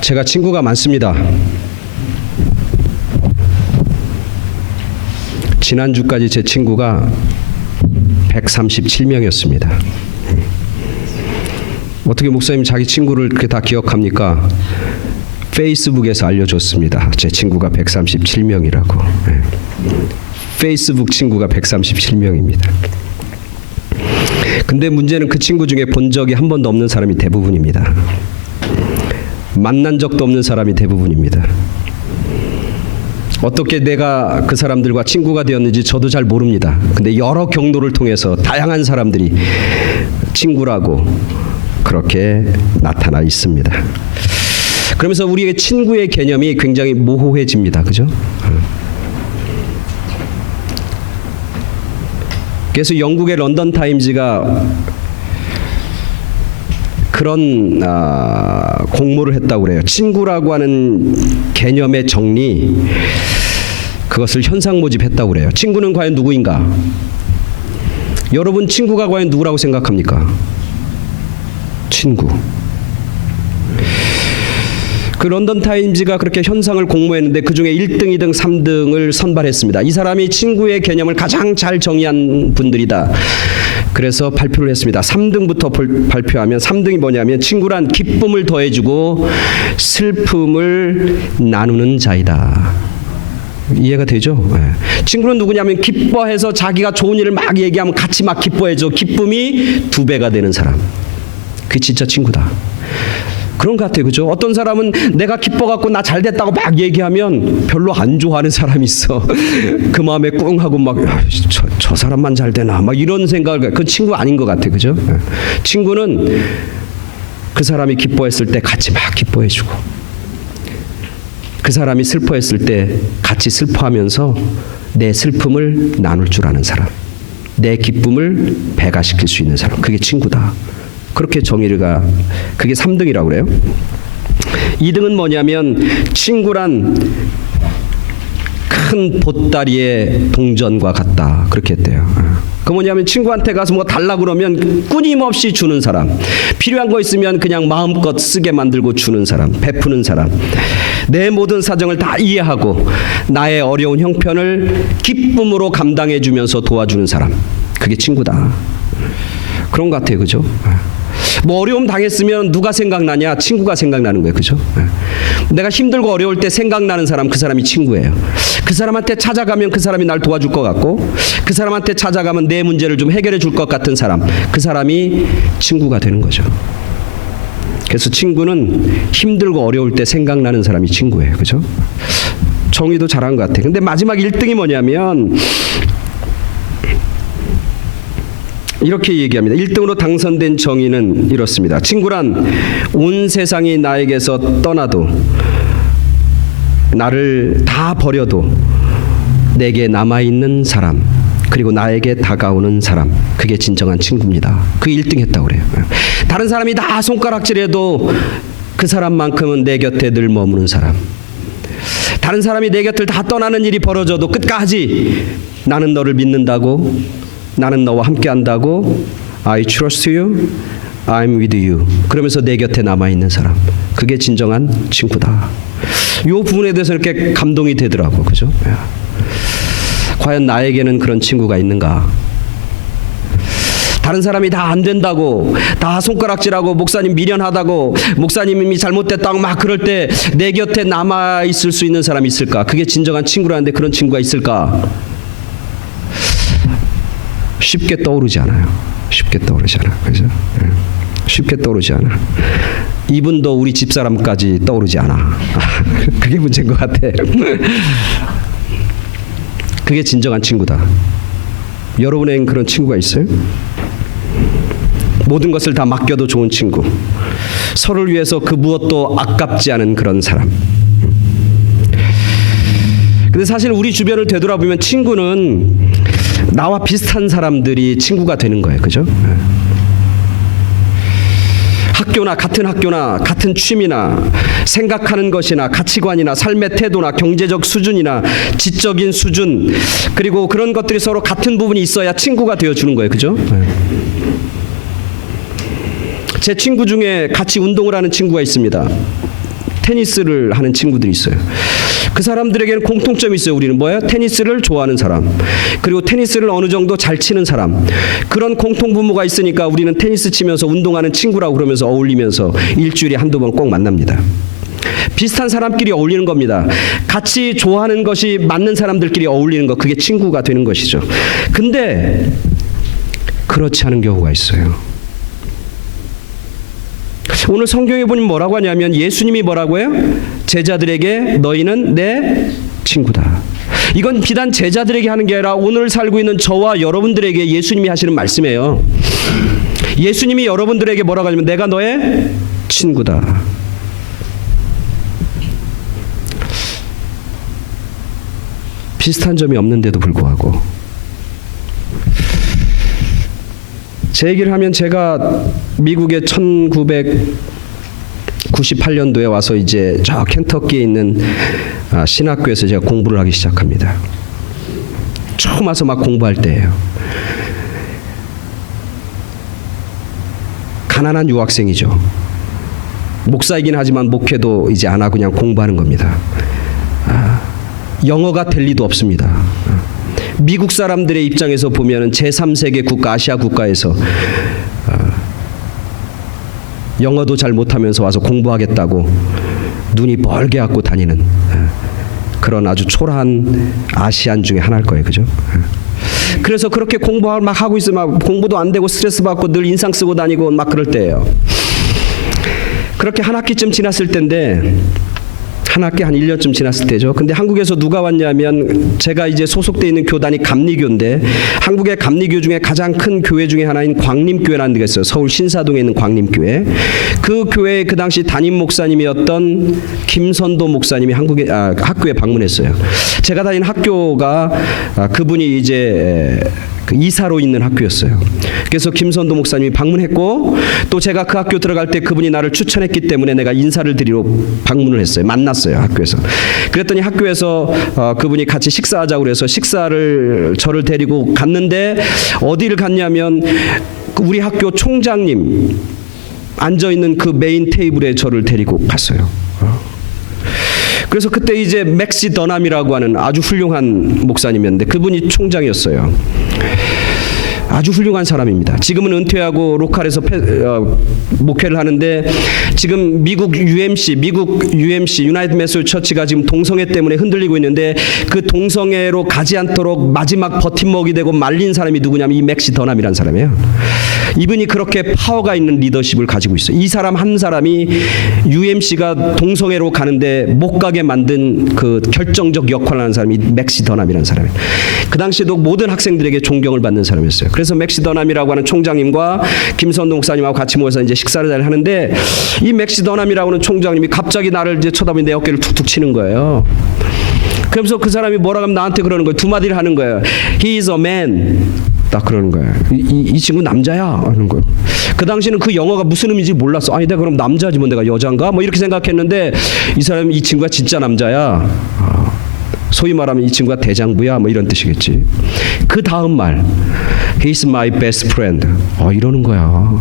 제가 친구가 많습니다. 지난주까지 제 친구가 137명이었습니다. 어떻게 목사님 자기 친구를 그렇게 다 기억합니까? 페이스북에서 알려줬습니다. 제 친구가 137명이라고. 페이스북 친구가 137명입니다. 근데 문제는 그 친구 중에 본 적이 한 번도 없는 사람이 대부분입니다. 만난 적도 없는 사람이 대부분입니다. 어떻게 내가 그 사람들과 친구가 되었는지 저도 잘 모릅니다. 근데 여러 경로를 통해서 다양한 사람들이 친구라고 그렇게 나타나 있습니다. 그러면서 우리의 친구의 개념이 굉장히 모호해집니다. 그죠? 그래서 영국의 런던 타임즈가 그런 공모를 했다고 그래요. 친구라고 하는 개념의 정리, 그것을 현상 모집했다고 그래요. 친구는 과연 누구인가? 여러분 친구가 과연 누구라고 생각합니까? 친구. 그 런던 타임즈가 그렇게 현상을 공모했는데 그중에 1등, 2등, 3등을 선발했습니다. 이 사람이 친구의 개념을 가장 잘 정의한 분들이다. 그래서 발표를 했습니다. 3등부터 발표하면 3등이 뭐냐면 친구란 기쁨을 더해주고 슬픔을 나누는 자이다. 이해가 되죠? 친구는 누구냐면 기뻐해서 자기가 좋은 일을 막 얘기하면 같이 막 기뻐해줘. 기쁨이 2배가 되는 사람. 그게 진짜 친구다. 그런 것 같아요. 그죠? 어떤 사람은 내가 기뻐갖고 나 잘됐다고 막 얘기하면 별로 안 좋아하는 사람이 있어. 그 마음에 꿍 하고 막 저 사람만 잘 되나 막 이런 생각을. 그 친구 아닌 것 같아요. 그죠? 친구는 그 사람이 기뻐했을 때 같이 막 기뻐해주고, 그 사람이 슬퍼했을 때 같이 슬퍼하면서 내 슬픔을 나눌 줄 아는 사람, 내 기쁨을 배가시킬 수 있는 사람, 그게 친구다. 그렇게 정의가, 그게 3등이라고 그래요. 2등은 뭐냐면 친구란 큰 보따리의 동전과 같다. 그렇게 했대요. 그 뭐냐면 친구한테 가서 뭐 달라 그러면 끊임없이 주는 사람, 필요한 거 있으면 그냥 마음껏 쓰게 만들고 주는 사람, 베푸는 사람, 내 모든 사정을 다 이해하고 나의 어려운 형편을 기쁨으로 감당해 주면서 도와주는 사람, 그게 친구다. 그런 것 같아요. 그죠? 뭐 어려움 당했으면 누가 생각나냐? 친구가 생각나는 거예요. 그죠? 내가 힘들고 어려울 때 생각나는 사람, 그 사람이 친구예요. 그 사람한테 찾아가면 그 사람이 날 도와줄 것 같고, 그 사람한테 찾아가면 내 문제를 좀 해결해 줄 것 같은 사람, 그 사람이 친구가 되는 거죠. 그래서 친구는 힘들고 어려울 때 생각나는 사람이 친구예요. 그죠? 정의도 잘한 것 같아요. 근데 마지막 1등이 뭐냐면 이렇게 얘기합니다. 1등으로 당선된 정의는 이렇습니다. 친구란 온 세상이 나에게서 떠나도, 나를 다 버려도 내게 남아있는 사람, 그리고 나에게 다가오는 사람, 그게 진정한 친구입니다. 그게 1등 했다고 그래요. 다른 사람이 다 손가락질해도 그 사람만큼은 내 곁에 늘 머무는 사람, 다른 사람이 내 곁을 다 떠나는 일이 벌어져도 끝까지 나는 너를 믿는다고, 나는 너와 함께 한다고, I trust you, I'm with you, 그러면서 내 곁에 남아있는 사람, 그게 진정한 친구다. 이 부분에 대해서 이렇게 감동이 되더라고. 그죠? 과연 나에게는 그런 친구가 있는가? 다른 사람이 다 안 된다고, 다 손가락질하고, 목사님 미련하다고, 목사님이 잘못됐다고 막 그럴 때 내 곁에 남아있을 수 있는 사람이 있을까? 그게 진정한 친구라는데 그런 친구가 있을까? 쉽게 떠오르지 않아요. 쉽게 떠오르지 않아. 그죠? 쉽게 떠오르지 않아. 이분도 우리 집사람까지 떠오르지 않아. 그게 문제인 것 같아. 그게 진정한 친구다. 여러분에겐 그런 친구가 있어요? 모든 것을 다 맡겨도 좋은 친구, 서로를 위해서 그 무엇도 아깝지 않은 그런 사람. 근데 사실 우리 주변을 되돌아보면 친구는 나와 비슷한 사람들이 친구가 되는 거예요. 그죠? 학교나 같은 취미나 생각하는 것이나 가치관이나 삶의 태도나 경제적 수준이나 지적인 수준, 그리고 그런 것들이 서로 같은 부분이 있어야 친구가 되어주는 거예요. 그죠? 제 친구 중에 같이 운동을 하는 친구가 있습니다. 테니스를 하는 친구들이 있어요. 그 사람들에게는 공통점이 있어요. 우리는 뭐예요? 테니스를 좋아하는 사람, 그리고 테니스를 어느 정도 잘 치는 사람. 그런 공통 분모가 있으니까 우리는 테니스 치면서 운동하는 친구라고 그러면서 어울리면서 일주일에 한두 번 꼭 만납니다. 비슷한 사람끼리 어울리는 겁니다. 같이 좋아하는 것이 맞는 사람들끼리 어울리는 것, 그게 친구가 되는 것이죠. 근데 그렇지 않은 경우가 있어요. 오늘 성경에 보면 뭐라고 하냐면 예수님이 뭐라고 해요? 제자들에게 너희는 내 친구다. 이건 비단 제자들에게 하는 게 아니라 오늘 살고 있는 저와 여러분들에게 예수님이 하시는 말씀이에요. 예수님이 여러분들에게 뭐라고 하냐면 내가 너의 친구다. 비슷한 점이 없는데도 불구하고 제 얘기를 하면 제가 미국에 1998년도에 와서 이제 저 켄터키에 있는 신학교에서 제가 공부를 하기 시작합니다. 처음 와서 막 공부할 때예요. 가난한 유학생이죠. 목사이긴 하지만 목회도 이제 안 하고 그냥 공부하는 겁니다. 영어가 될 리도 없습니다. 미국 사람들의 입장에서 보면 제3세계 국가, 아시아 국가에서 영어도 잘 못하면서 와서 공부하겠다고 눈이 멀게 갖고 다니는 그런 아주 초라한 아시안 중에 하나일 거예요. 그죠? 그래서 그렇게 공부를 막 하고 있으면 막 공부도 안 되고 스트레스 받고 늘 인상 쓰고 다니고 막 그럴 때예요. 그렇게 한 학기쯤 지났을 때인데 한 학기 한 1년쯤 지났을 때죠. 근데 한국에서 누가 왔냐면 제가 이제 소속돼 있는 교단이 감리교인데 한국의 감리교 중에 가장 큰 교회 중에 하나인 광림교회라는 데가 있어요. 서울 신사동에 있는 광림교회. 그 교회의 그 당시 담임 목사님이었던 김선도 목사님이 학교에 방문했어요. 제가 다닌 학교가 그분이 이제 그 이사로 있는 학교였어요. 그래서 김선도 목사님이 방문했고 또 제가 그 학교 들어갈 때 그분이 나를 추천했기 때문에 내가 인사를 드리러 방문을 했어요. 만났어요. 학교에서. 그랬더니 학교에서 그분이 같이 식사하자고 그래서 식사를 저를 데리고 갔는데 어디를 갔냐면 우리 학교 총장님 앉아있는 그 메인 테이블에 저를 데리고 갔어요. 그래서 그때 이제 맥시 더남이라고 하는 아주 훌륭한 목사님이었는데 그분이 총장이었어요. 아주 훌륭한 사람입니다. 지금은 은퇴하고 로컬에서 목회를 하는데 지금 미국 UMC 유나이티드 메소디스트 처치가 지금 동성애 때문에 흔들리고 있는데 그 동성애로 가지 않도록 마지막 버팀목이 되고 말린 사람이 누구냐면 이 맥시 더남이라는 사람이에요. 이분이 그렇게 파워가 있는 리더십을 가지고 있어요. 이 사람 한 사람이 UMC가 동성애로 가는데 못 가게 만든 그 결정적 역할을 하는 사람이 맥시 더남이라는 사람이에요. 그 당시에도 모든 학생들에게 존경을 받는 사람이었어요. 그래서 맥시 더남이라고 하는 총장님과 김선동 목사님하고 같이 모여서 이제 식사를 잘 하는데 이 맥시 더남이라고 하는 총장님이 갑자기 나를 이제 쳐다보니 내 어깨를 툭툭 치는 거예요. 그러면서 그 사람이 뭐라고 하면 나한테 그러는 거예요. 두 마디를 하는 거예요. He is a man. 딱 그러는 거예요. 이 친구 남자야 하는 거예요. 그 당시는 그 영어가 무슨 의미인지 몰랐어. 아니 내가 그럼 남자지 뭐 내가 여잔가 뭐 이렇게 생각했는데 이 친구가 진짜 남자야. 소위 말하면 이 친구가 대장부야 뭐 이런 뜻이겠지. 그 다음 말 He's my best friend. 이러는 거야.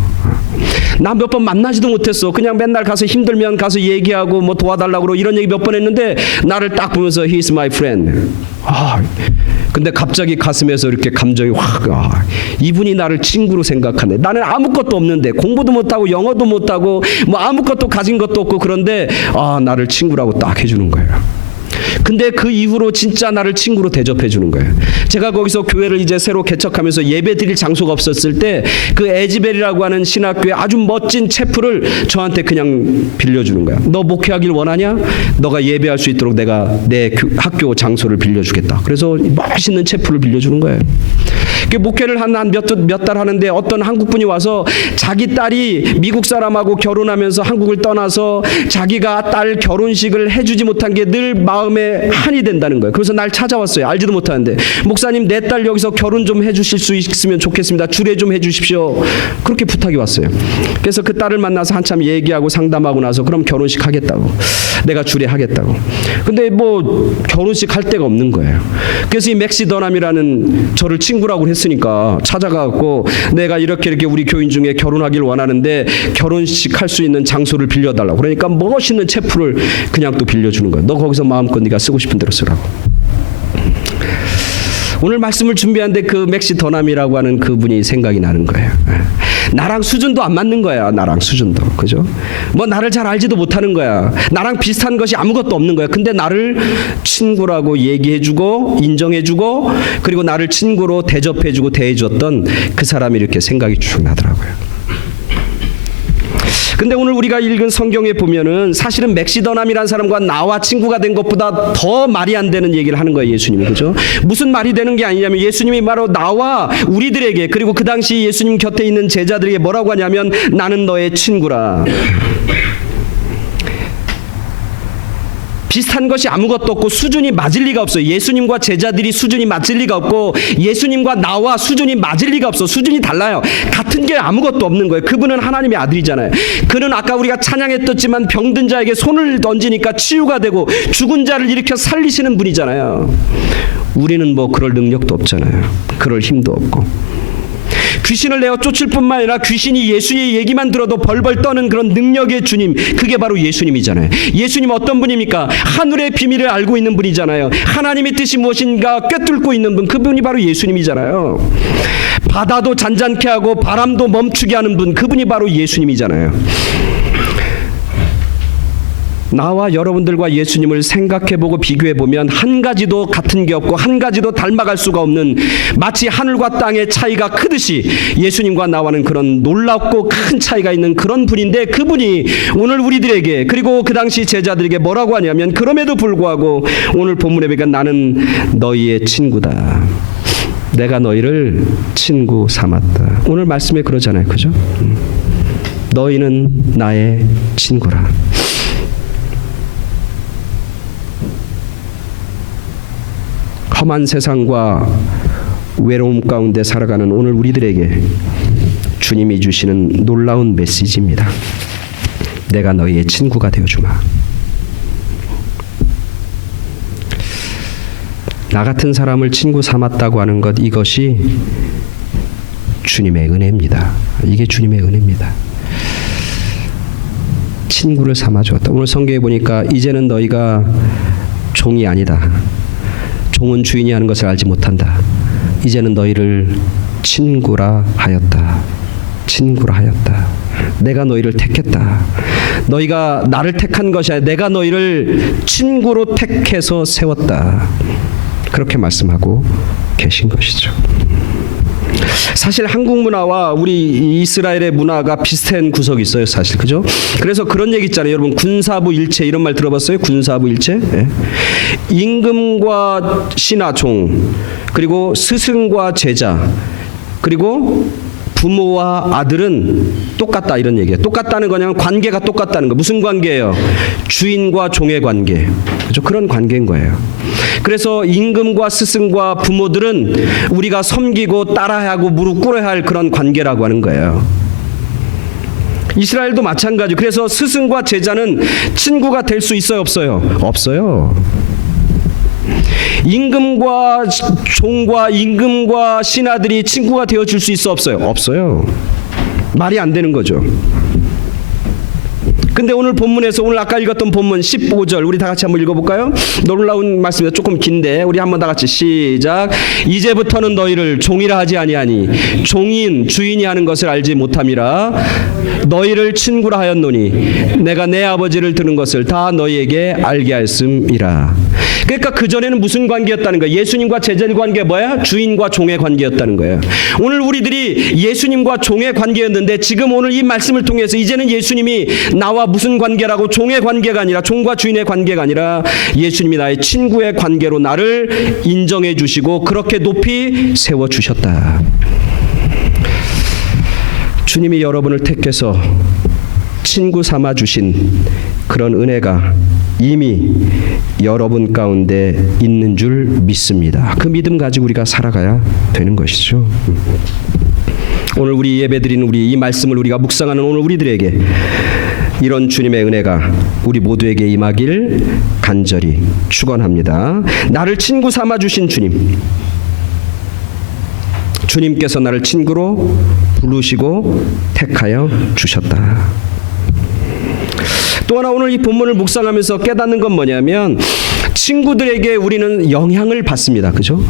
나 몇 번 만나지도 못했어. 그냥 맨날 가서 힘들면 가서 얘기하고 뭐 도와달라고 그러고 이런 얘기 몇 번 했는데 나를 딱 보면서 He's my friend. 근데 갑자기 가슴에서 이렇게 감정이 확 이분이 나를 친구로 생각하네. 나는 아무것도 없는데 공부도 못하고 영어도 못하고 뭐 아무것도 가진 것도 없고 그런데 나를 친구라고 딱 해주는 거예요. 근데 그 이후로 진짜 나를 친구로 대접해 주는 거예요. 제가 거기서 교회를 이제 새로 개척하면서 예배 드릴 장소가 없었을 때 그 에지벨이라고 하는 신학교에 아주 멋진 채플을 저한테 그냥 빌려주는 거야. 너 목회하길 원하냐? 너가 예배할 수 있도록 내가 내 학교 장소를 빌려주겠다. 그래서 멋있는 채플을 빌려주는 거예요. 목회를 한 몇 달 하는데 어떤 한국분이 와서 자기 딸이 미국 사람하고 결혼하면서 한국을 떠나서 자기가 딸 결혼식을 해주지 못한 게 늘 마음에 마음에 한이 된다는 거예요. 그래서 날 찾아왔어요. 알지도 못하는데 목사님 내 딸 여기서 결혼 좀 해주실 수 있으면 좋겠습니다. 주례 좀 해주십시오. 그렇게 부탁이 왔어요. 그래서 그 딸을 만나서 한참 얘기하고 상담하고 나서 그럼 결혼식 하겠다고, 내가 주례하겠다고. 근데 뭐 결혼식 할 데가 없는 거예요. 그래서 이 맥시 더남이라는 저를 친구라고 했으니까 찾아가고 내가 이렇게 우리 교인 중에 결혼하길 원하는데 결혼식 할 수 있는 장소를 빌려달라고. 그러니까 멋있는 체프를 그냥 또 빌려주는 거예요. 너 거기서 마음껏 네가 쓰고 싶은 대로 쓰라고. 오늘 말씀을 준비하는데 그 맥시 더남이라고 하는 그분이 생각이 나는 거예요. 나랑 수준도 안 맞는 거야. 나랑 수준도. 그죠? 뭐 나를 잘 알지도 못하는 거야. 나랑 비슷한 것이 아무것도 없는 거야. 근데 나를 친구라고 얘기해주고 인정해주고 그리고 나를 친구로 대접해주고 대해줬던 그 사람이 이렇게 생각이 쭉 나더라고요. 근데 오늘 우리가 읽은 성경에 보면은 사실은 맥시 더남이라는 사람과 나와 친구가 된 것보다 더 말이 안 되는 얘기를 하는 거예요, 예수님이. 그죠? 무슨 말이 되는 게 아니냐면 예수님이 바로 나와 우리들에게 그리고 그 당시 예수님 곁에 있는 제자들에게 뭐라고 하냐면 나는 너의 친구라. 비슷한 것이 아무것도 없고 수준이 맞을 리가 없어요. 예수님과 제자들이 수준이 맞을 리가 없고 예수님과 나와 수준이 맞을 리가 없어. 수준이 달라요. 같은 게 아무것도 없는 거예요. 그분은 하나님의 아들이잖아요. 그는 아까 우리가 찬양했었지만 병든 자에게 손을 던지니까 치유가 되고 죽은 자를 일으켜 살리시는 분이잖아요. 우리는 뭐 그럴 능력도 없잖아요. 그럴 힘도 없고. 귀신을 내어 쫓을 뿐만 아니라 귀신이 예수의 얘기만 들어도 벌벌 떠는 그런 능력의 주님, 그게 바로 예수님이잖아요. 예수님 어떤 분입니까? 하늘의 비밀을 알고 있는 분이잖아요. 하나님의 뜻이 무엇인가 꿰뚫고 있는 분, 그분이 바로 예수님이잖아요. 바다도 잔잔케 하고 바람도 멈추게 하는 분, 그분이 바로 예수님이잖아요. 나와 여러분들과 예수님을 생각해보고 비교해보면 한 가지도 같은 게 없고 한 가지도 닮아갈 수가 없는, 마치 하늘과 땅의 차이가 크듯이 예수님과 나와는 그런 놀랍고 큰 차이가 있는 그런 분인데, 그분이 오늘 우리들에게 그리고 그 당시 제자들에게 뭐라고 하냐면 그럼에도 불구하고 오늘 본문에 보니까 나는 너희의 친구다. 내가 너희를 친구 삼았다. 오늘 말씀에 그러잖아요. 그죠? 너희는 나의 친구라. 험한 세상과 외로움 가운데 살아가는 오늘 우리들에게 주님이 주시는 놀라운 메시지입니다. 내가 너희의 친구가 되어주마. 나 같은 사람을 친구 삼았다고 하는 것, 이것이 주님의 은혜입니다. 이게 주님의 은혜입니다. 친구를 삼아주었다. 오늘 성경에 보니까 이제는 너희가 종이 아니다. 종은 주인이 하는 것을 알지 못한다. 이제는 너희를 친구라 하였다. 친구라 하였다. 내가 너희를 택했다. 너희가 나를 택한 것이 아니라 내가 너희를 친구로 택해서 세웠다. 그렇게 말씀하고 계신 것이죠. 사실 한국 문화와 우리 이스라엘의 문화가 비슷한 구석이 있어요, 사실. 그죠? 그래서 그런 얘기 있잖아요. 여러분, 군사부 일체, 이런 말 들어봤어요? 군사부 일체? 네. 임금과 신하 종, 그리고 스승과 제자, 그리고 부모와 아들은 똑같다, 이런 얘기예요. 똑같다는 거냐면 관계가 똑같다는 거. 무슨 관계예요? 주인과 종의 관계. 그죠? 그런 관계인 거예요. 그래서 임금과 스승과 부모들은 우리가 섬기고 따라하고 무릎 꿇어야 할 그런 관계라고 하는 거예요. 이스라엘도 마찬가지. 그래서 스승과 제자는 친구가 될 수 있어요, 없어요? 없어요. 임금과 종과 임금과 신하들이 친구가 되어줄 수 있어, 없어요? 없어요. 말이 안 되는 거죠. 근데 오늘 본문에서, 오늘 아까 읽었던 본문 15절 우리 다 같이 한번 읽어볼까요? 놀라운 말씀이다. 조금 긴데 우리 한번 다 같이 시작. 이제부터는 너희를 종이라 하지 아니하니 종인 주인이 하는 것을 알지 못함이라. 너희를 친구라 하였노니 내가 내 아버지를 들은 것을 다 너희에게 알게 하였음이라. 그러니까 그전에는 무슨 관계였다는 거예요? 예수님과 제자의 관계가 뭐야? 주인과 종의 관계였다는 거예요. 오늘 우리들이 예수님과 종의 관계였는데 지금 오늘 이 말씀을 통해서 이제는 예수님이 나와 무슨 관계라고, 종의 관계가 아니라, 종과 주인의 관계가 아니라 예수님이 나의 친구의 관계로 나를 인정해 주시고 그렇게 높이 세워 주셨다. 주님이 여러분을 택해서 친구 삼아 주신 그런 은혜가 이미 여러분 가운데 있는 줄 믿습니다. 그 믿음 가지고 우리가 살아가야 되는 것이죠. 오늘 우리 예배드리는 우리 이 말씀을 우리가 묵상하는 오늘 우리들에게 이런 주님의 은혜가 우리 모두에게 임하길 간절히 축원합니다. 나를 친구 삼아 주신 주님께서 나를 친구로 부르시고 택하여 주셨다. 또 하나 오늘 이 본문을 묵상하면서 깨닫는 건 뭐냐면 친구들에게 우리는 영향을 받습니다. 그죠?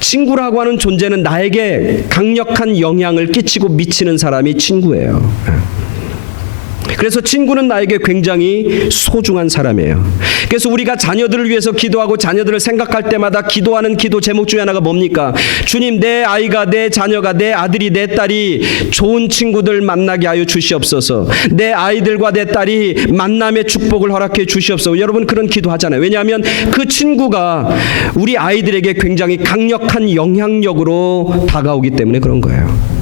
친구라고 하는 존재는 나에게 강력한 영향을 끼치고 미치는 사람이 친구예요. 그래서 친구는 나에게 굉장히 소중한 사람이에요. 그래서 우리가 자녀들을 위해서 기도하고 자녀들을 생각할 때마다 기도하는 기도 제목 중에 하나가 뭡니까? 주님, 내 아이가, 내 자녀가, 내 아들이, 내 딸이 좋은 친구들 만나게 하여 주시옵소서. 내 아이들과 내 딸이 만남의 축복을 허락해 주시옵소서. 여러분 그런 기도하잖아요. 왜냐하면 그 친구가 우리 아이들에게 굉장히 강력한 영향력으로 다가오기 때문에 그런 거예요.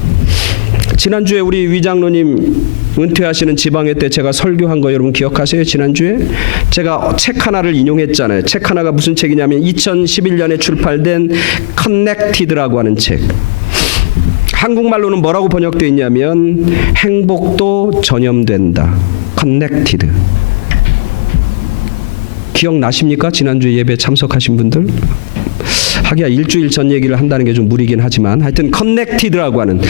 지난주에 우리 위장로님 은퇴하시는 지방회 때 제가 설교한 거 여러분 기억하세요? 지난주에 제가 책 하나를 인용했잖아요. 책 하나가 무슨 책이냐면 2011년에 출판된 커넥티드라고 하는 책. 한국말로는 뭐라고 번역되어 있냐면 행복도 전염된다. 커넥티드. 기억나십니까? 지난주 예배 참석하신 분들? 하기야 일주일 전 얘기를 한다는 게 좀 무리긴 하지만 하여튼 커넥티드라고 하는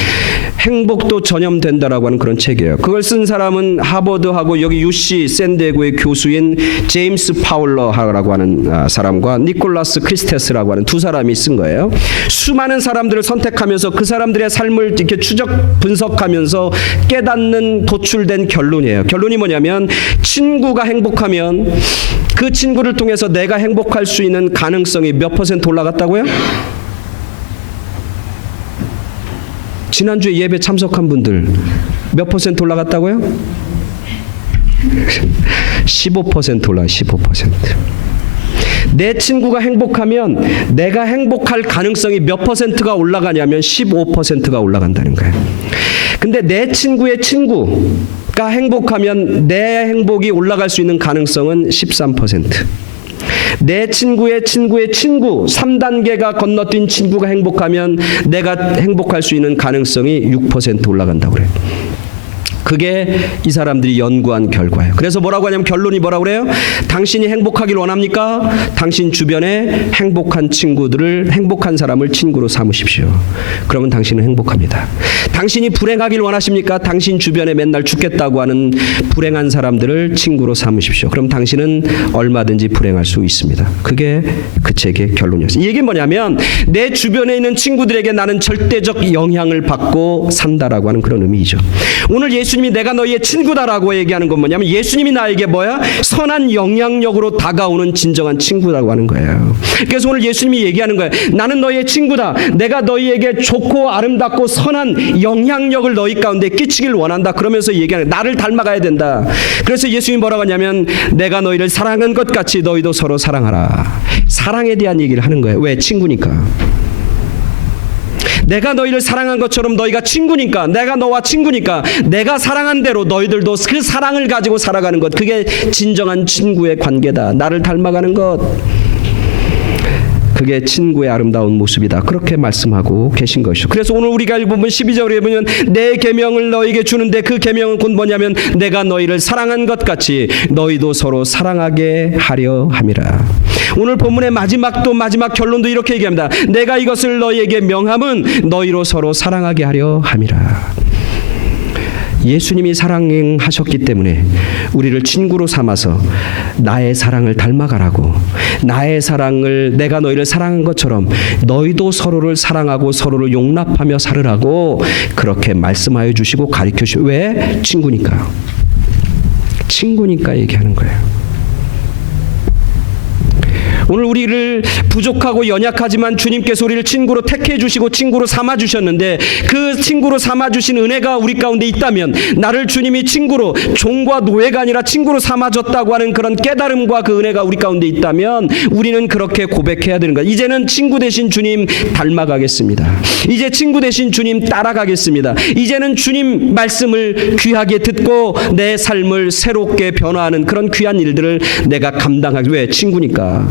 행복도 전염된다라고 하는 그런 책이에요. 그걸 쓴 사람은 하버드하고 여기 UC 샌디에고의 교수인 제임스 파울러라고 하는 사람과 니콜라스 크리스테스라고 하는 두 사람이 쓴 거예요. 수많은 사람들을 선택하면서 그 사람들의 삶을 이렇게 추적 분석하면서 깨닫는 도출된 결론이에요. 결론이 뭐냐면 친구가 행복하면 그 친구를 통해서 내가 행복할 수 있는 가능성이 몇 퍼센트 올라갔다고요? 지난주에 예배 참석한 분들 몇 퍼센트 올라갔다고요? 15% 올라가. 15%. 내 친구가 행복하면 내가 행복할 가능성이 몇 퍼센트가 올라가냐면 15%가 올라간다는 거예요. 근데 내 친구의 친구가 행복하면 내 행복이 올라갈 수 있는 가능성은 13%. 내 친구의 친구의 친구 3단계가 건너뛴 친구가 행복하면 내가 행복할 수 있는 가능성이 6% 올라간다고 그래요. 그게 이 사람들이 연구한 결과예요. 그래서 뭐라고 하냐면 결론이 뭐라고 그래요? 당신이 행복하길 원합니까? 당신 주변에 행복한 친구들을, 행복한 사람을 친구로 삼으십시오. 그러면 당신은 행복합니다. 당신이 불행하길 원하십니까? 당신 주변에 맨날 죽겠다고 하는 불행한 사람들을 친구로 삼으십시오. 그럼 당신은 얼마든지 불행할 수 있습니다. 그게 그 책의 결론이었어요. 이 얘기는 뭐냐면 내 주변에 있는 친구들에게 나는 절대적 영향을 받고 산다라고 하는 그런 의미죠. 오늘 예수님이 내가 너희의 친구다라고 얘기하는 건 뭐냐면 예수님이 나에게 뭐야? 선한 영향력으로 다가오는 진정한 친구라고 하는 거예요. 그래서 오늘 예수님이 얘기하는 거예요. 나는 너희의 친구다. 내가 너희에게 좋고 아름답고 선한 영향력을 너희 가운데 끼치길 원한다. 그러면서 얘기하는 거예요. 나를 닮아가야 된다. 그래서 예수님이 뭐라고 하냐면 내가 너희를 사랑한 것 같이 너희도 서로 사랑하라. 사랑에 대한 얘기를 하는 거예요. 왜? 친구니까. 내가 너희를 사랑한 것처럼 너희가 친구니까, 내가 너와 친구니까 내가 사랑한 대로 너희들도 그 사랑을 가지고 살아가는 것, 그게 진정한 친구의 관계다. 나를 닮아가는 것, 그게 친구의 아름다운 모습이다. 그렇게 말씀하고 계신 것이죠. 그래서 오늘 우리가 읽어보면 12절에 보면 내 계명을 너희에게 주는데 그 계명은 곧 뭐냐면 내가 너희를 사랑한 것 같이 너희도 서로 사랑하게 하려 함이라. 오늘 본문의 마지막 결론도 이렇게 얘기합니다. 내가 이것을 너희에게 명함은 너희로 서로 사랑하게 하려 함이라. 예수님이 사랑하셨기 때문에 우리를 친구로 삼아서 나의 사랑을 닮아가라고, 나의 사랑을, 내가 너희를 사랑한 것처럼 너희도 서로를 사랑하고 서로를 용납하며 살으라고 그렇게 말씀하여 주시고 가르쳐 주시고. 왜? 친구니까. 친구니까 얘기하는 거예요. 오늘 우리를 부족하고 연약하지만 주님께서 우리를 친구로 택해 주시고 친구로 삼아 주셨는데, 그 친구로 삼아 주신 은혜가 우리 가운데 있다면, 나를 주님이 친구로, 종과 노예가 아니라 친구로 삼아 줬다고 하는 그런 깨달음과 그 은혜가 우리 가운데 있다면 우리는 그렇게 고백해야 되는 거예요. 이제는 친구 되신 주님 닮아가겠습니다. 이제 친구 되신 주님 따라가겠습니다. 이제는 주님 말씀을 귀하게 듣고 내 삶을 새롭게 변화하는 그런 귀한 일들을 내가 감당하기. 왜? 친구니까.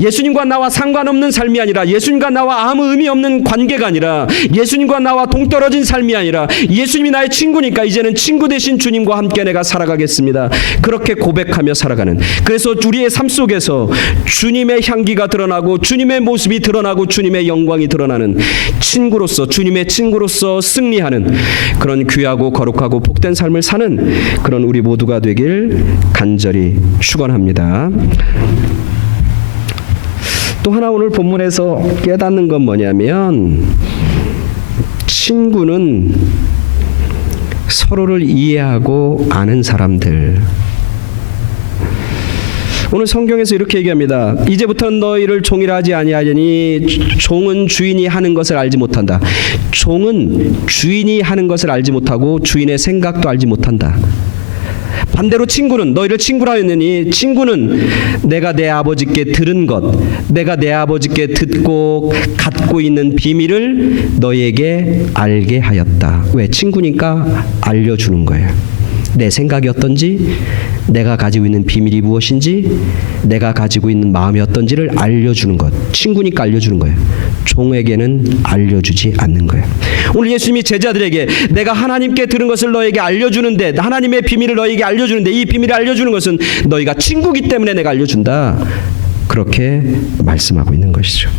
예수님과 나와 상관없는 삶이 아니라, 예수님과 나와 아무 의미 없는 관계가 아니라, 예수님과 나와 동떨어진 삶이 아니라 예수님이 나의 친구니까 이제는 친구 되신 주님과 함께 내가 살아가겠습니다. 그렇게 고백하며 살아가는, 그래서 우리의 삶 속에서 주님의 향기가 드러나고 주님의 모습이 드러나고 주님의 영광이 드러나는 친구로서, 주님의 친구로서 승리하는 그런 귀하고 거룩하고 복된 삶을 사는 그런 우리 모두가 되길 간절히 축원합니다. 또 하나 오늘 본문에서 깨닫는 건 뭐냐면, 친구는 서로를 이해하고 아는 사람들. 오늘 성경에서 이렇게 얘기합니다. 이제부터는 너희를 종이라 하지 아니하리니 종은 주인이 하는 것을 알지 못한다. 종은 주인이 하는 것을 알지 못하고 주인의 생각도 알지 못한다. 반대로 친구는, 너희를 친구라 했느니, 친구는 내가 내 아버지께 들은 것, 내가 내 아버지께 듣고 갖고 있는 비밀을 너희에게 알게 하였다. 왜? 친구니까 알려주는 거예요. 내 생각이 어떤지, 내가 가지고 있는 비밀이 무엇인지, 내가 가지고 있는 마음이 어떤지를 알려주는 것. 친구니까 알려주는 거예요. 종에게는 알려주지 않는 거예요. 오늘 예수님이 제자들에게 내가 하나님께 들은 것을 너에게 알려주는데, 하나님의 비밀을 너에게 알려주는데, 이 비밀을 알려주는 것은 너희가 친구기 때문에 내가 알려준다. 그렇게 말씀하고 있는 것이죠.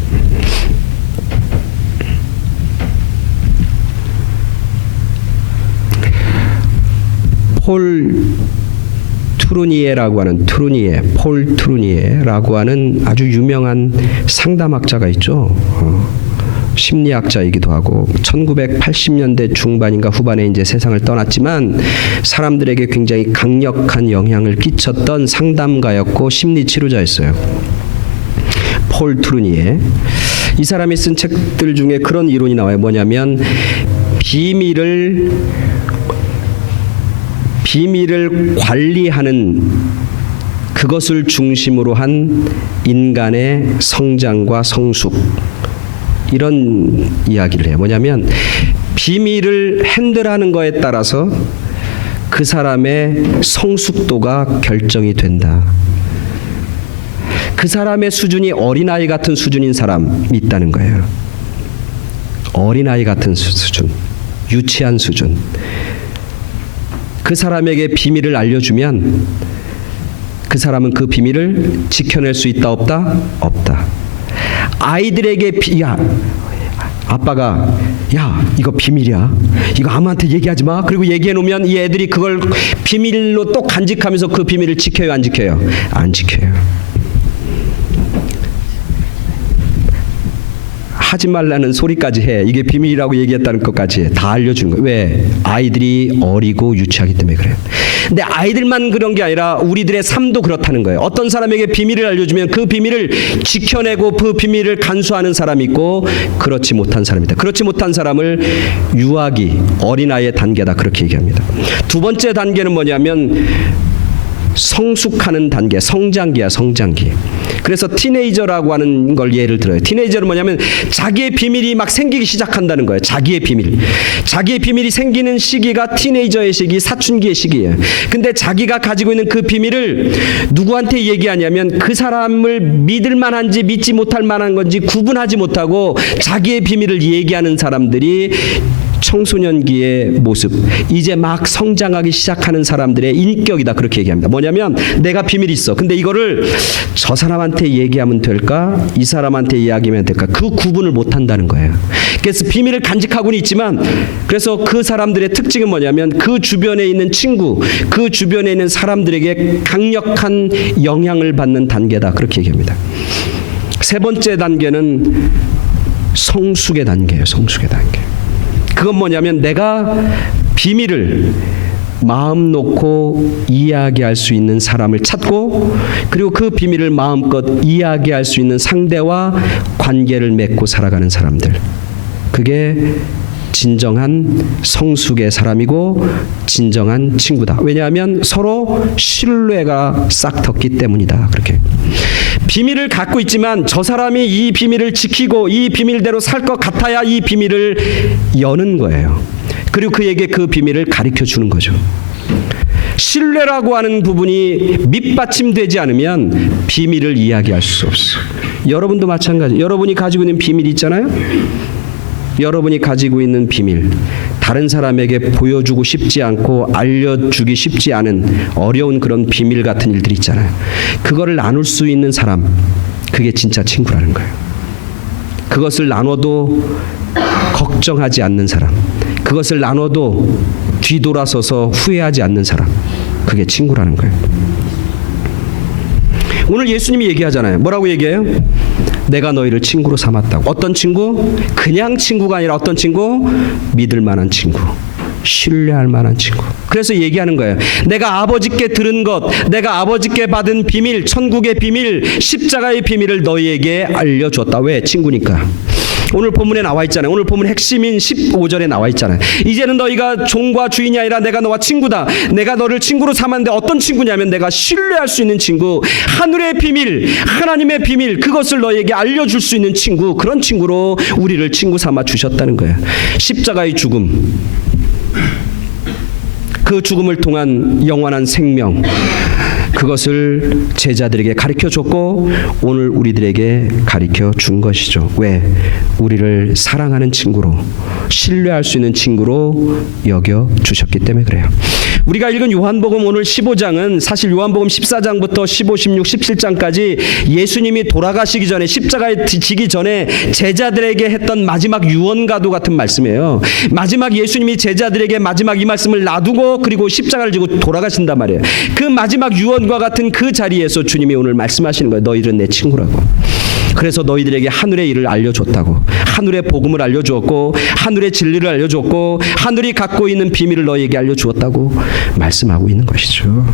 폴 트루니에라고 하는, 폴 트루니에라고 하는 아주 유명한 상담학자가 있죠. 심리학자이기도 하고 1980년대 중반인가 후반에 이제 세상을 떠났지만 사람들에게 굉장히 강력한 영향을 끼쳤던 상담가였고 심리 치료자였어요. 폴 트루니에. 이 사람이 쓴 책들 중에 그런 이론이 나와요. 뭐냐면 비밀을 관리하는, 그것을 중심으로 한 인간의 성장과 성숙, 이런 이야기를 해요. 뭐냐면 비밀을 핸들하는 거에 따라서 그 사람의 성숙도가 결정이 된다. 그 사람의 수준이 어린아이 같은 수준인 사람이 있다는 거예요. 어린아이 같은 수준, 유치한 수준. 그 사람에게 비밀을 알려주면 그 사람은 그 비밀을 지켜낼 수 있다 없다? 없다. 아이들에게 아빠가 이거 비밀이야, 이거 아무한테 얘기하지 마, 그리고 얘기해 놓으면 이 애들이 그걸 비밀로 또 간직하면서 그 비밀을 지켜요 안 지켜요? 안 지켜요. 하지 말라는 소리까지 해. 이게 비밀이라고 얘기했다는 것까지 해. 다 알려주는 거예요. 왜? 아이들이 어리고 유치하기 때문에 그래요. 근데 아이들만 그런 게 아니라 우리들의 삶도 그렇다는 거예요. 어떤 사람에게 비밀을 알려주면 그 비밀을 지켜내고 그 비밀을 간수하는 사람이 있고, 그렇지 못한 사람이다. 그렇지 못한 사람을 유아기, 어린아이의 단계다, 그렇게 얘기합니다. 두 번째 단계는 뭐냐면 성숙하는 단계, 성장기야, 성장기. 그래서 티네이저라고 하는 걸 예를 들어요. 티네이저는 뭐냐면 자기의 비밀이 막 생기기 시작한다는 거예요. 자기의 비밀이 생기는 시기가 티네이저의 시기, 사춘기의 시기예요. 근데 자기가 가지고 있는 그 비밀을 누구한테 얘기하냐면 그 사람을 믿을 만한지 믿지 못할 만한 건지 구분하지 못하고 자기의 비밀을 얘기하는 사람들이 청소년기의 모습, 이제 막 성장하기 시작하는 사람들의 인격이다, 그렇게 얘기합니다. 뭐냐면 내가 비밀이 있어. 근데 이거를 저 사람한테 얘기하면 될까? 이 사람한테 이야기하면 될까? 그 구분을 못 한다는 거예요. 그래서 비밀을 간직하고는 있지만, 그래서 그 사람들의 특징은 뭐냐면 그 주변에 있는 친구, 그 주변에 있는 사람들에게 강력한 영향을 받는 단계다, 그렇게 얘기합니다. 세 번째 단계는 성숙의 단계예요. 성숙의 단계. 그건 뭐냐면 내가 비밀을 마음 놓고 이야기할 수 있는 사람을 찾고, 그리고 그 비밀을 마음껏 이야기할 수 있는 상대와 관계를 맺고 살아가는 사람들, 그게 진정한 성숙의 사람이고 진정한 친구다. 왜냐하면 서로 신뢰가 싹텄기 때문이다. 그렇게 비밀을 갖고 있지만 저 사람이 이 비밀을 지키고 이 비밀대로 살 것 같아야 이 비밀을 여는 거예요. 그리고 그에게 그 비밀을 가르쳐 주는 거죠. 신뢰라고 하는 부분이 밑받침되지 않으면 비밀을 이야기할 수 없어. 여러분도 마찬가지. 여러분이 가지고 있는 비밀이 있잖아요. 여러분이 가지고 있는 비밀, 다른 사람에게 보여주고 싶지 않고 알려주기 쉽지 않은 어려운 그런 비밀 같은 일들이 있잖아요. 그거를 나눌 수 있는 사람, 그게 진짜 친구라는 거예요. 그것을 나눠도 걱정하지 않는 사람, 그것을 나눠도 뒤돌아서서 후회하지 않는 사람, 그게 친구라는 거예요. 오늘 예수님이 얘기하잖아요. 뭐라고 얘기해요? 내가 너희를 친구로 삼았다고. 어떤 친구? 그냥 친구가 아니라 어떤 친구? 믿을 만한 친구, 신뢰할 만한 친구. 그래서 얘기하는 거예요. 내가 아버지께 들은 것, 내가 아버지께 받은 비밀, 천국의 비밀, 십자가의 비밀을 너희에게 알려줬다. 왜? 친구니까. 오늘 본문에 나와 있잖아요. 오늘 본문 핵심인 15절에 나와 있잖아요. 이제는 너희가 종과 주인이 아니라 내가 너와 친구다. 내가 너를 친구로 삼았는데 어떤 친구냐면 내가 신뢰할 수 있는 친구, 하늘의 비밀, 하나님의 비밀, 그것을 너희에게 알려줄 수 있는 친구, 그런 친구로 우리를 친구 삼아 주셨다는 거예요. 십자가의 죽음, 그 죽음을 통한 영원한 생명, 그것을 제자들에게 가르쳐줬고 오늘 우리들에게 가르쳐준 것이죠. 왜? 우리를 사랑하는 친구로, 신뢰할 수 있는 친구로 여겨주셨기 때문에 그래요. 우리가 읽은 요한복음 오늘 15장은 사실 요한복음 14장부터 15, 16, 17장까지 예수님이 돌아가시기 전에, 십자가에 지기 전에 제자들에게 했던 마지막 유언가도 같은 말씀이에요. 마지막 예수님이 제자들에게 마지막 이 말씀을 놔두고 그리고 십자가를 지고 돌아가신단 말이에요. 그 마지막 유언과 같은 그 자리에서 주님이 오늘 말씀하시는 거예요. 너희들은 내 친구라고. 그래서 너희들에게 하늘의 일을 알려줬다고. 하늘의 복음을 알려주었고 하늘의 진리를 알려줬고 하늘이 갖고 있는 비밀을 너희에게 알려주었다고 말씀하고 있는 것이죠.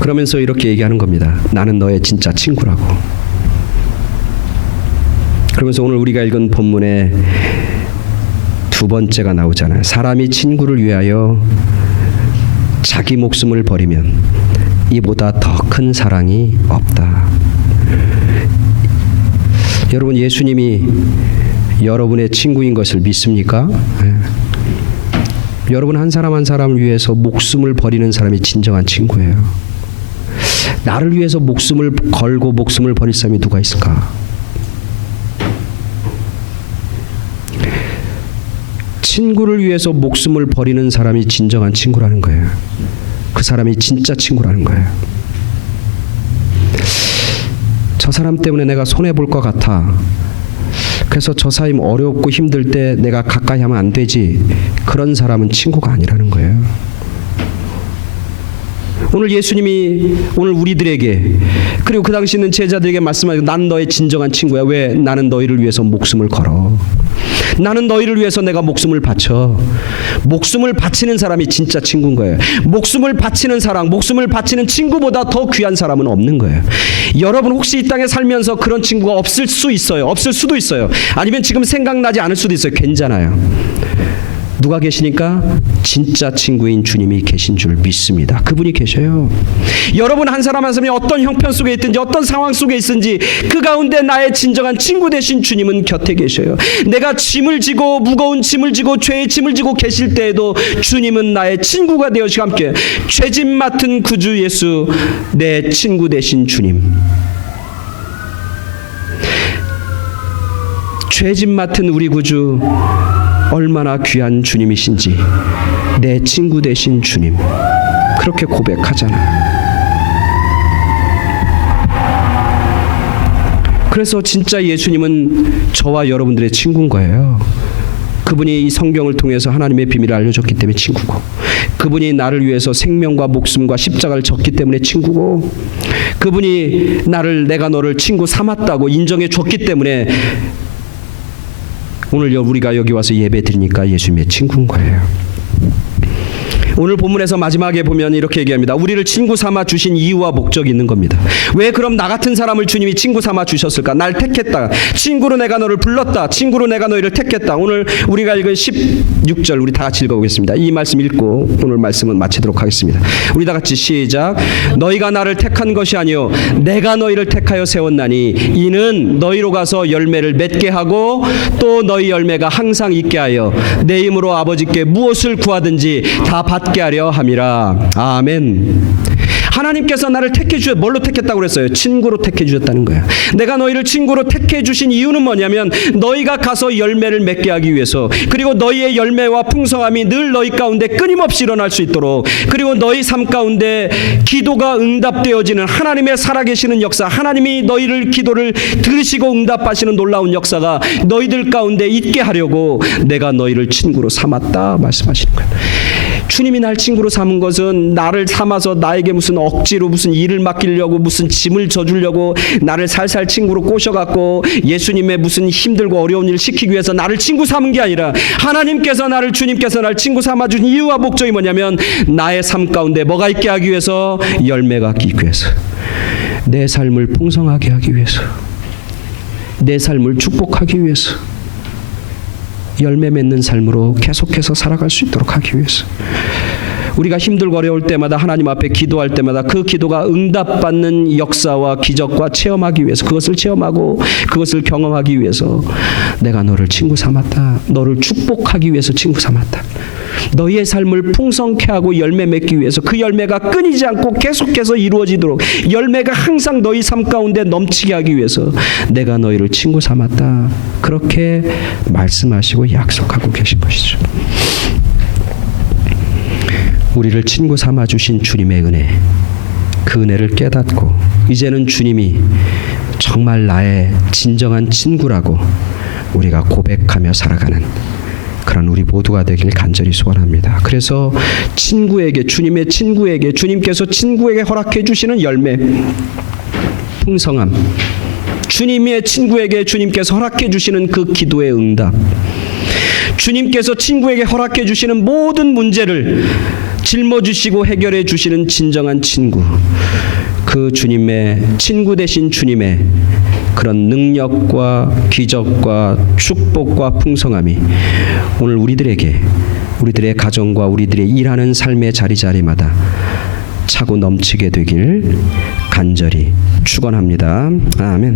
그러면서 이렇게 얘기하는 겁니다. 나는 너의 진짜 친구라고. 그러면서 오늘 우리가 읽은 본문에 두 번째가 나오잖아요. 사람이 친구를 위하여 자기 목숨을 버리면 이보다 더 큰 사랑이 없다. 여러분, 예수님이 여러분의 친구인 것을 믿습니까? 여러분 한 사람 한 사람을 위해서 목숨을 버리는 사람이 진정한 친구예요. 나를 위해서 목숨을 걸고 목숨을 버릴 사람이 누가 있을까? 친구를 위해서 목숨을 버리는 사람이 진정한 친구라는 거예요. 그 사람이 진짜 친구라는 거예요. 저 사람 때문에 내가 손해볼 것 같아. 그래서 저 사람 어렵고 힘들 때 내가 가까이 하면 안 되지. 그런 사람은 친구가 아니라는 거예요. 오늘 예수님이 오늘 우리들에게 그리고 그 당시 있는 제자들에게 말씀하시고 난 너의 진정한 친구야. 왜? 나는 너희를 위해서 목숨을 걸어. 나는 너희를 위해서 내가 목숨을 바쳐. 목숨을 바치는 사람이 진짜 친구인 거예요. 목숨을 바치는 사람, 목숨을 바치는 친구보다 더 귀한 사람은 없는 거예요. 여러분 혹시 이 땅에 살면서 그런 친구가 없을 수 있어요. 없을 수도 있어요. 아니면 지금 생각나지 않을 수도 있어요. 괜찮아요. 누가 계시니까? 진짜 친구인 주님이 계신 줄 믿습니다. 그분이 계셔요. 여러분 한 사람 한 사람이 어떤 형편 속에 있든지 어떤 상황 속에 있든지 그 가운데 나의 진정한 친구 되신 주님은 곁에 계셔요. 내가 짐을 지고 무거운 짐을 지고 죄의 짐을 지고 계실 때에도 주님은 나의 친구가 되어서 함께 죄짐 맡은 구주 예수, 내 친구 되신 주님. 죄짐 맡은 우리 구주, 얼마나 귀한 주님이신지, 내 친구 되신 주님, 그렇게 고백하잖아요. 그래서 진짜 예수님은 저와 여러분들의 친구인 거예요. 그분이 이 성경을 통해서 하나님의 비밀을 알려줬기 때문에 친구고, 그분이 나를 위해서 생명과 목숨과 십자가를 졌기 때문에 친구고, 그분이 내가 너를 친구 삼았다고 인정해 줬기 때문에 오늘 우리가 여기 와서 예배 드리니까 예수님의 친구인 거예요. 오늘 본문에서 마지막에 보면 이렇게 얘기합니다. 우리를 친구 삼아 주신 이유와 목적이 있는 겁니다. 왜 그럼 나 같은 사람을 주님이 친구 삼아 주셨을까? 날 택했다. 친구로 내가 너를 불렀다. 친구로 내가 너희를 택했다. 오늘 우리가 읽은 16절 우리 다 같이 읽어보겠습니다. 이 말씀 읽고 오늘 말씀은 마치도록 하겠습니다. 우리 다 같이 시작. 너희가 나를 택한 것이 아니요 내가 너희를 택하여 세웠나니 이는 너희로 가서 열매를 맺게 하고 또 너희 열매가 항상 있게 하여 내 이름으로 아버지께 무엇을 구하든지 다 받게 하려 함이라. 아멘. 하나님께서 나를 택해 주셨. 뭘로 택했다고 그랬어요? 친구로 택해 주셨다는 거예요. 내가 너희를 친구로 택해 주신 이유는 뭐냐면 너희가 가서 열매를 맺게 하기 위해서, 그리고 너희의 열매와 풍성함이 늘 너희 가운데 끊임없이 일어날 수 있도록, 그리고 너희 삶 가운데 기도가 응답되어지는 하나님의 살아계시는 역사, 하나님이 너희를 기도를 들으시고 응답하시는 놀라운 역사가 너희들 가운데 있게 하려고 내가 너희를 친구로 삼았다 말씀하시는 거예요. 주님이 날 친구로 삼은 것은 나를 삼아서 나에게 무슨 억지로 무슨 일을 맡기려고 무슨 짐을 져주려고 나를 살살 친구로 꼬셔갖고 예수님의 무슨 힘들고 어려운 일을 시키기 위해서 나를 친구 삼은 게 아니라 하나님께서 주님께서 나를 친구 삼아준 이유와 목적이 뭐냐면 나의 삶 가운데 뭐가 있게 하기 위해서? 열매가 있기 위해서, 내 삶을 풍성하게 하기 위해서, 내 삶을 축복하기 위해서, 열매 맺는 삶으로 계속해서 살아갈 수 있도록 하기 위해서. 우리가 힘들고 어려울 때마다 하나님 앞에 기도할 때마다 그 기도가 응답받는 역사와 기적과 체험하기 위해서, 그것을 체험하고 그것을 경험하기 위해서 내가 너를 친구 삼았다. 너를 축복하기 위해서 친구 삼았다. 너희의 삶을 풍성케 하고 열매 맺기 위해서, 그 열매가 끊이지 않고 계속해서 이루어지도록, 열매가 항상 너희 삶 가운데 넘치게 하기 위해서 내가 너희를 친구 삼았다. 그렇게 말씀하시고 약속하고 계신 것이죠. 우리를 친구 삼아 주신 주님의 은혜, 그 은혜를 깨닫고 이제는 주님이 정말 나의 진정한 친구라고 우리가 고백하며 살아가는 그런 우리 모두가 되길 간절히 소원합니다. 그래서 친구에게, 주님의 친구에게, 주님께서 친구에게 허락해 주시는 열매, 풍성함, 주님의 친구에게 주님께서 허락해 주시는 그 기도의 응답, 주님께서 친구에게 허락해 주시는 모든 문제를 짊어지시고 해결해 주시는 진정한 친구, 그 주님의 친구 되신 주님의 그런 능력과 기적과 축복과 풍성함이 오늘 우리들에게, 우리들의 가정과 우리들의 일하는 삶의 자리자리마다 차고 넘치게 되길 간절히 축원합니다. 아멘.